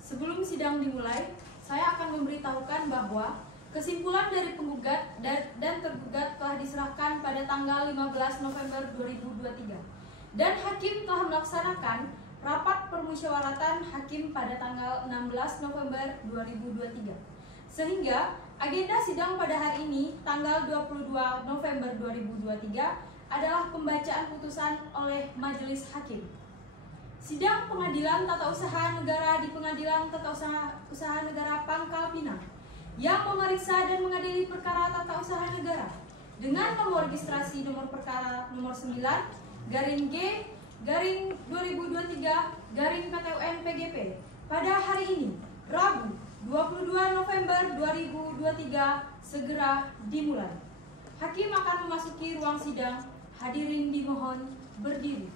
Sebelum sidang dimulai, saya akan memberitahukan bahwa kesimpulan dari penggugat dan tergugat telah diserahkan pada tanggal 15 November 2023 dan hakim telah melaksanakan rapat permusyawaratan hakim pada tanggal 16 November 2023. Sehingga agenda sidang pada hari ini tanggal 22 November 2023 adalah pembacaan putusan oleh Majelis Hakim. Sidang Pengadilan Tata Usaha Negara di Pengadilan Tata Usaha Negara Pangkal Pinang yang memeriksa dan mengadili perkara tata usaha negara dengan nomor registrasi nomor perkara nomor 9/G/2023/PTUN-PGP pada hari ini, Rabu 22 November 2023 segera dimulai. Hakim akan memasuki ruang sidang. Hadirin dimohon berdiri.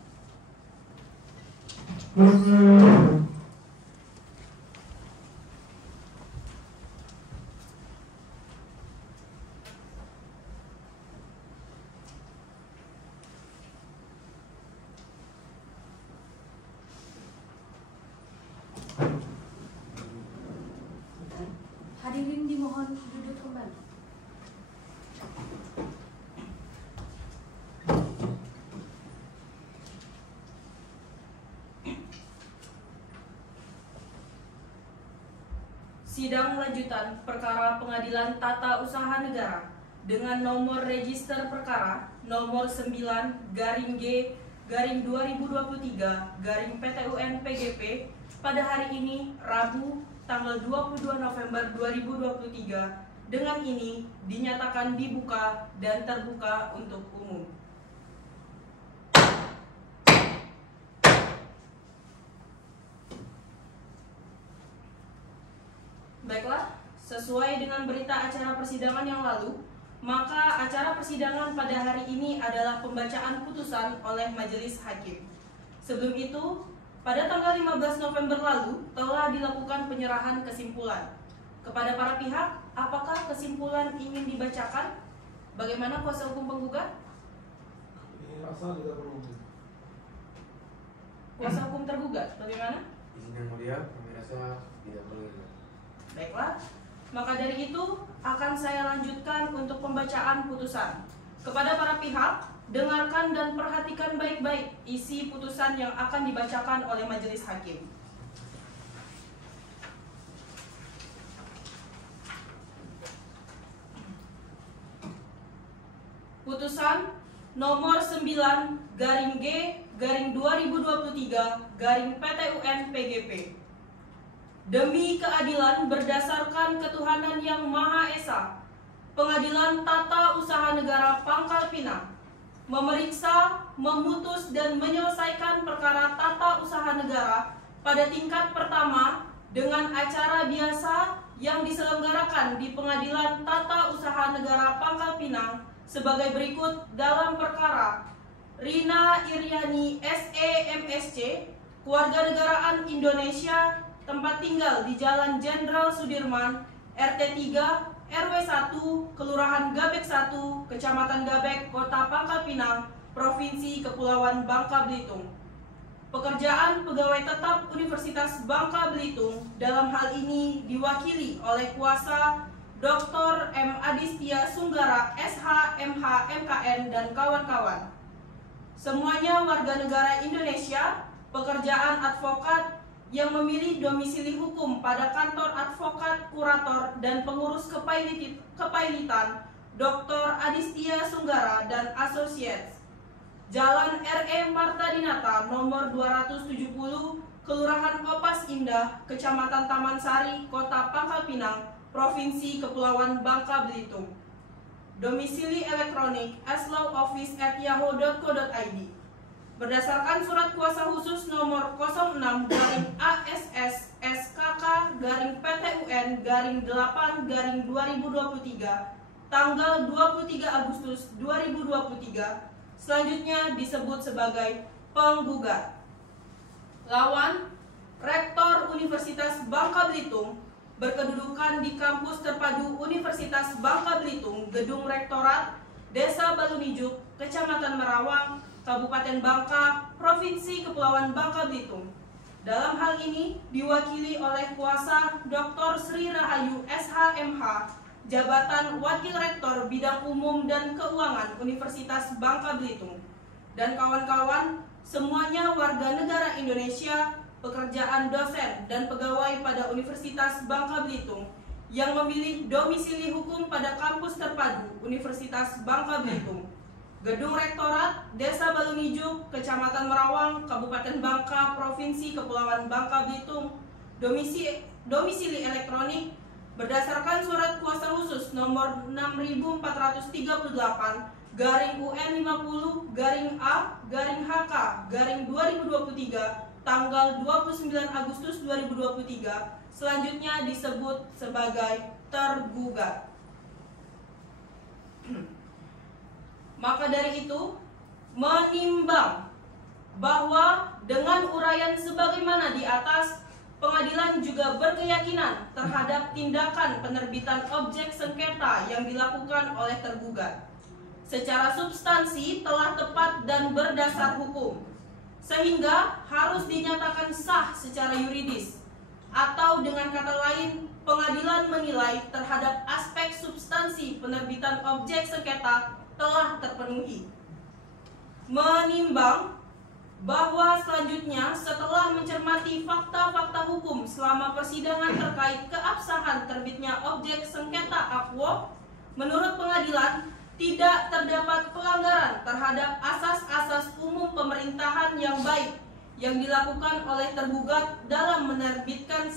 Hadirin dimohon duduk kembali. Sidang lanjutan perkara Pengadilan Tata Usaha Negara dengan nomor register perkara nomor 9/G/2023/PTUN-PGP pada hari ini, Rabu, tanggal 22 November 2023, dengan ini dinyatakan dibuka dan terbuka untuk umum. Baiklah, sesuai dengan berita acara persidangan yang lalu, maka acara persidangan pada hari ini adalah pembacaan putusan oleh Majelis Hakim. Sebelum itu, pada tanggal 15 November lalu telah dilakukan penyerahan kesimpulan. Kepada para pihak, apakah kesimpulan ingin dibacakan? Bagaimana kuasa hukum penggugat? Rasa tidak perlu. Kuasa hukum tergugat, bagaimana? Izin yang mulia, kami rasa tidak perlu. Baiklah, maka dari itu akan saya lanjutkan untuk pembacaan putusan. Kepada para pihak, dengarkan dan perhatikan baik-baik isi putusan yang akan dibacakan oleh Majelis Hakim. Putusan nomor 9/G/2023/PTUN-PGP. Demi keadilan berdasarkan ketuhanan yang Maha Esa, Pengadilan Tata Usaha Negara Pangkal Pinang memeriksa, memutus dan menyelesaikan perkara tata usaha negara pada tingkat pertama dengan acara biasa yang diselenggarakan di Pengadilan Tata Usaha Negara Pangkal Pinang sebagai berikut dalam perkara Rina Iryani SE MSC, kewarganegaraan Indonesia, tempat tinggal di Jalan Jenderal Sudirman, RT 3, RW 1, Kelurahan Gabek 1, Kecamatan Gabek, Kota Pangkal Pinang, Provinsi Kepulauan Bangka Belitung. Pekerjaan pegawai tetap Universitas Bangka Belitung dalam hal ini diwakili oleh kuasa Dr. M. Adistia Sunggara, SH, MH, MKN, dan kawan-kawan. Semuanya warga negara Indonesia, pekerjaan advokat yang memilih domisili hukum pada kantor advokat, kurator, dan pengurus kepailitan Dr. Adistia Sunggara dan Associates, Jalan R.E. Marta Dinata nomor 270, Kelurahan Opas Indah, Kecamatan Taman Sari, Kota Pangkal Pinang, Provinsi Kepulauan Bangka Belitung. Domisili elektronik aslawoffice@yahoo.co.id. Berdasarkan surat kuasa khusus nomor 06/ASS/SKK/PTUN/8/2023 tanggal 23 Agustus 2023, selanjutnya disebut sebagai penggugat. Lawan, Rektor Universitas Bangka Belitung, berkedudukan di Kampus Terpadu Universitas Bangka Belitung, Gedung Rektorat, Desa Balunijuk, Kecamatan Merawang, Kabupaten Bangka, Provinsi Kepulauan Bangka Belitung. Dalam hal ini diwakili oleh kuasa Dr. Sri Rahayu SHMH, Jabatan Wakil Rektor Bidang Umum dan Keuangan Universitas Bangka Belitung. Dan kawan-kawan, semuanya warga negara Indonesia, pekerjaan dosen dan pegawai pada Universitas Bangka Belitung yang memilih domisili hukum pada kampus terpadu Universitas Bangka Belitung. Gedung Rektorat, Desa Balunijuk, Kecamatan Merawang, Kabupaten Bangka, Provinsi Kepulauan Bangka Belitung. Domisili elektronik berdasarkan surat kuasa khusus nomor 6438-50-A-HK-2023 tanggal 29 Agustus 2023, selanjutnya disebut sebagai tergugat. Maka dari itu, menimbang bahwa dengan uraian sebagaimana di atas, pengadilan juga berkeyakinan terhadap tindakan penerbitan objek sengketa yang dilakukan oleh tergugat secara substansi telah tepat dan berdasar hukum, sehingga harus dinyatakan sah secara yuridis, atau dengan kata lain, pengadilan menilai terhadap aspek substansi penerbitan objek sengketa telah terpenuhi. Menimbang bahwa selanjutnya setelah mencermati fakta-fakta hukum selama persidangan terkait keabsahan terbitnya objek sengketa akwo, menurut pengadilan tidak terdapat pelanggaran terhadap asas-asas umum pemerintahan yang baik yang dilakukan oleh tergugat dalam menerbitkan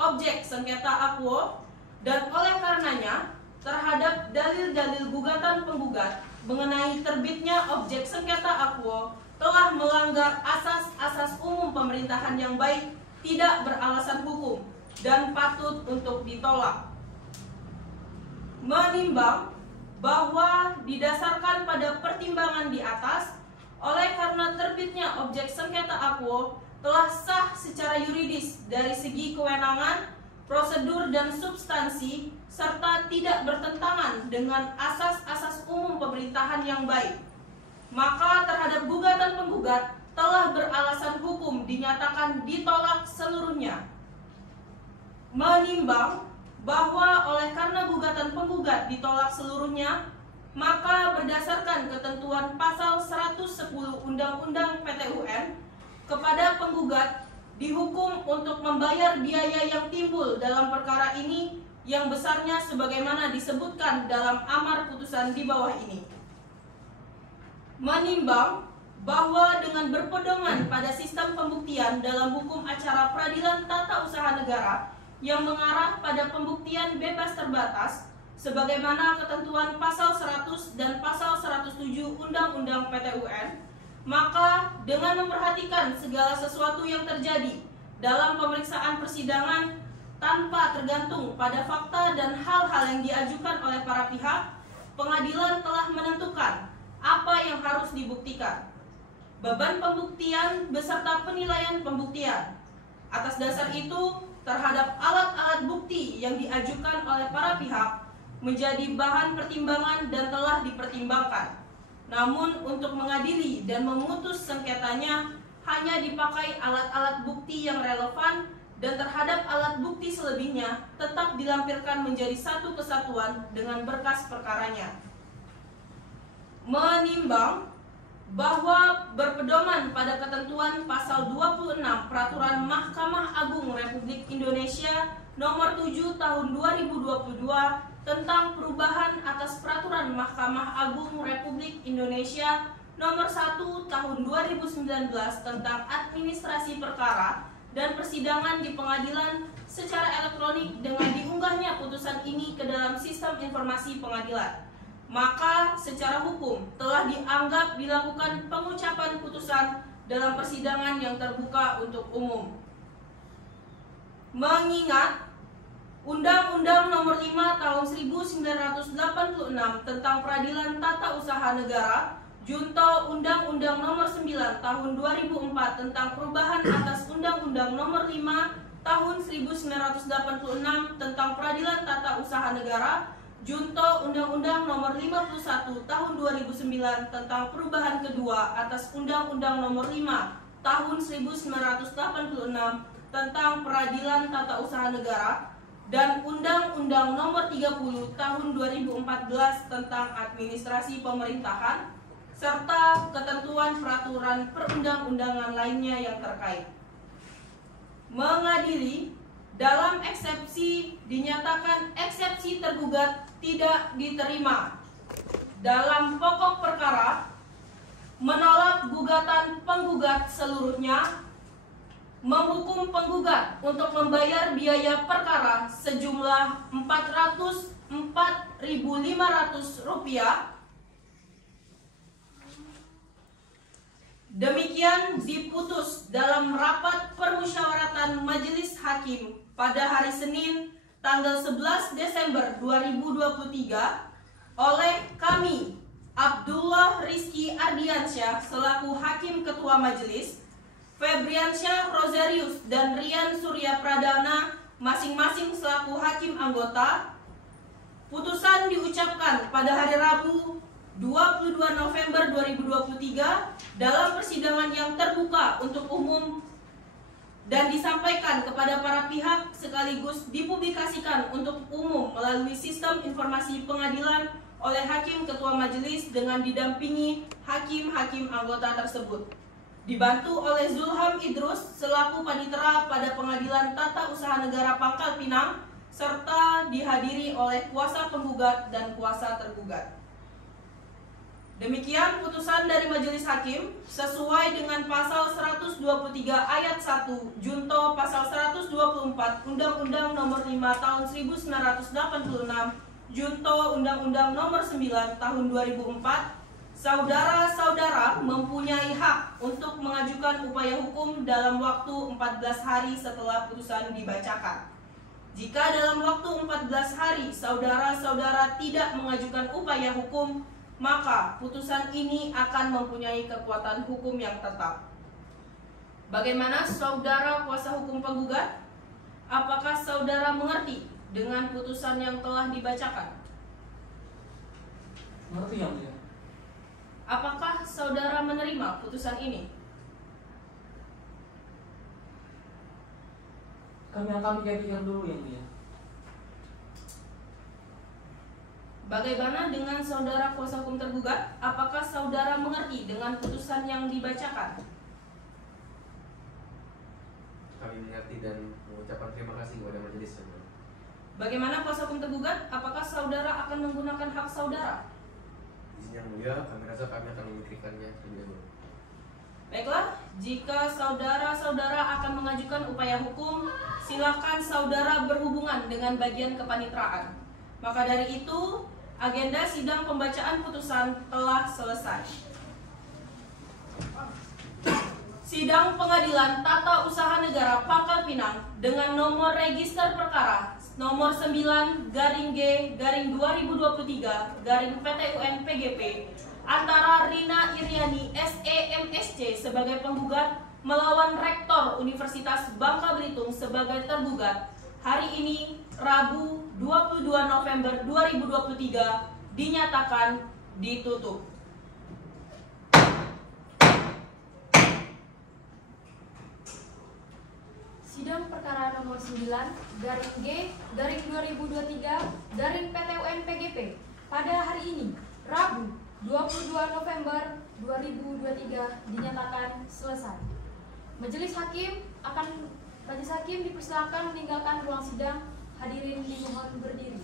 objek sengketa akwo, dan oleh karenanya terhadap dalil-dalil gugatan penggugat mengenai terbitnya objek sengketa akwo telah melanggar asas-asas umum pemerintahan yang baik, tidak beralasan hukum, dan patut untuk ditolak. Menimbang bahwa didasarkan pada pertimbangan di atas, oleh karena terbitnya objek sengketa akwo telah sah secara yuridis dari segi kewenangan, prosedur dan substansi, serta tidak bertentangan dengan asas-asas umum pemerintahan yang baik, maka terhadap gugatan penggugat telah beralasan hukum dinyatakan ditolak seluruhnya. Menimbang bahwa oleh karena gugatan penggugat ditolak seluruhnya, maka berdasarkan ketentuan pasal 110 Undang-Undang PT-UN, kepada penggugat dihukum untuk membayar biaya yang timbul dalam perkara ini yang besarnya sebagaimana disebutkan dalam amar putusan di bawah ini. Menimbang bahwa dengan berpedoman pada sistem pembuktian dalam hukum acara peradilan tata usaha negara yang mengarah pada pembuktian bebas terbatas sebagaimana ketentuan pasal 100 dan pasal 107 Undang-Undang PT-UN, maka dengan memperhatikan segala sesuatu yang terjadi dalam pemeriksaan persidangan tanpa tergantung pada fakta dan hal-hal yang diajukan oleh para pihak, pengadilan telah menentukan apa yang harus dibuktikan, beban pembuktian beserta penilaian pembuktian. Atas dasar itu, terhadap alat-alat bukti yang diajukan oleh para pihak menjadi bahan pertimbangan dan telah dipertimbangkan. Namun untuk mengadili dan memutus sengketanya hanya dipakai alat-alat bukti yang relevan, dan terhadap alat bukti selebihnya tetap dilampirkan menjadi satu kesatuan dengan berkas perkaranya. Menimbang bahwa berpedoman pada ketentuan pasal 26 Peraturan Mahkamah Agung Republik Indonesia Nomor 7 Tahun 2022 tentang perubahan atas Peraturan Mahkamah Agung Republik Indonesia Nomor 1 Tahun 2019 tentang administrasi perkara dan persidangan di pengadilan secara elektronik dengan diunggahnya putusan ini ke dalam sistem informasi pengadilan, maka secara hukum telah dianggap dilakukan pengucapan putusan dalam persidangan yang terbuka untuk umum. Mengingat Undang-Undang Nomor 5 Tahun 1986 tentang Peradilan Tata Usaha Negara junto Undang-Undang Nomor 9 Tahun 2004 tentang perubahan atas Undang-Undang Nomor 5 Tahun 1986 tentang Peradilan Tata Usaha Negara Junto Undang-Undang Nomor 51 Tahun 2009 tentang perubahan kedua atas Undang-Undang Nomor 5 Tahun 1986 tentang Peradilan Tata Usaha Negara dan Undang-Undang Nomor 30 Tahun 2014 tentang Administrasi Pemerintahan serta ketentuan peraturan perundang-undangan lainnya yang terkait. Mengadili, dalam eksepsi dinyatakan eksepsi tergugat tidak diterima. Dalam pokok perkara, menolak gugatan penggugat seluruhnya, menghukum penggugat untuk membayar biaya perkara sejumlah Rp404.500. Demikian diputus dalam rapat permusyawaratan Majelis Hakim pada hari Senin tanggal 11 Desember 2023 oleh kami, Abdullah Rizky Ardiansyah selaku Hakim Ketua Majelis, Febriansyah Rosarius dan Rian Surya Pradana masing-masing selaku Hakim Anggota. Putusan diucapkan pada hari Rabu 22 November 2023 dalam persidangan yang terbuka untuk umum dan disampaikan kepada para pihak sekaligus dipublikasikan untuk umum melalui sistem informasi pengadilan oleh Hakim Ketua Majelis dengan didampingi hakim-hakim anggota tersebut. Dibantu oleh Zulham Idrus selaku panitera pada Pengadilan Tata Usaha Negara Pangkal Pinang serta dihadiri oleh kuasa penggugat dan kuasa tergugat. Demikian putusan dari Majelis Hakim sesuai dengan pasal 123 ayat 1 junto pasal 124 Undang-Undang Nomor 5 Tahun 1986 junto Undang-Undang Nomor 9 Tahun 2004. Saudara-saudara mempunyai hak untuk mengajukan upaya hukum dalam waktu 14 hari setelah putusan dibacakan. Jika dalam waktu 14 hari saudara-saudara tidak mengajukan upaya hukum, maka putusan ini akan mempunyai kekuatan hukum yang tetap. Bagaimana saudara kuasa hukum penggugat? Apakah saudara mengerti dengan putusan yang telah dibacakan? Mengerti, Yang Mulia. Apakah saudara menerima putusan ini? Kami pikir dulu, Yang Mulia. Bagaimana dengan saudara kuasa hukum tergugat? Apakah saudara mengerti dengan putusan yang dibacakan? Kami mengerti dan mengucapkan terima kasih kepada majelis. Bagaimana kuasa hukum tergugat? Apakah saudara akan menggunakan hak saudara? Izin Yang Mulia, kami rasa kami akan memikirkannya terlebih dahulu. Baiklah, jika saudara-saudara akan mengajukan upaya hukum, silakan saudara berhubungan dengan bagian kepanitraan. Maka dari itu, agenda sidang pembacaan putusan telah selesai. Sidang Pengadilan Tata Usaha Negara Pangkal Pinang dengan nomor register perkara nomor 9/2023/PTUN-PGP antara Rina Iriani SEMSC sebagai penggugat melawan Rektor Universitas Bangka Belitung sebagai tergugat hari ini Rabu 22 November 2023 dinyatakan ditutup. Sidang perkara nomor 9-G-2023-PTUN-PGP pada hari ini, Rabu 22 November 2023 dinyatakan selesai. Majelis Hakim dipersilakan meninggalkan ruang sidang. Hadirin dimohon berdiri.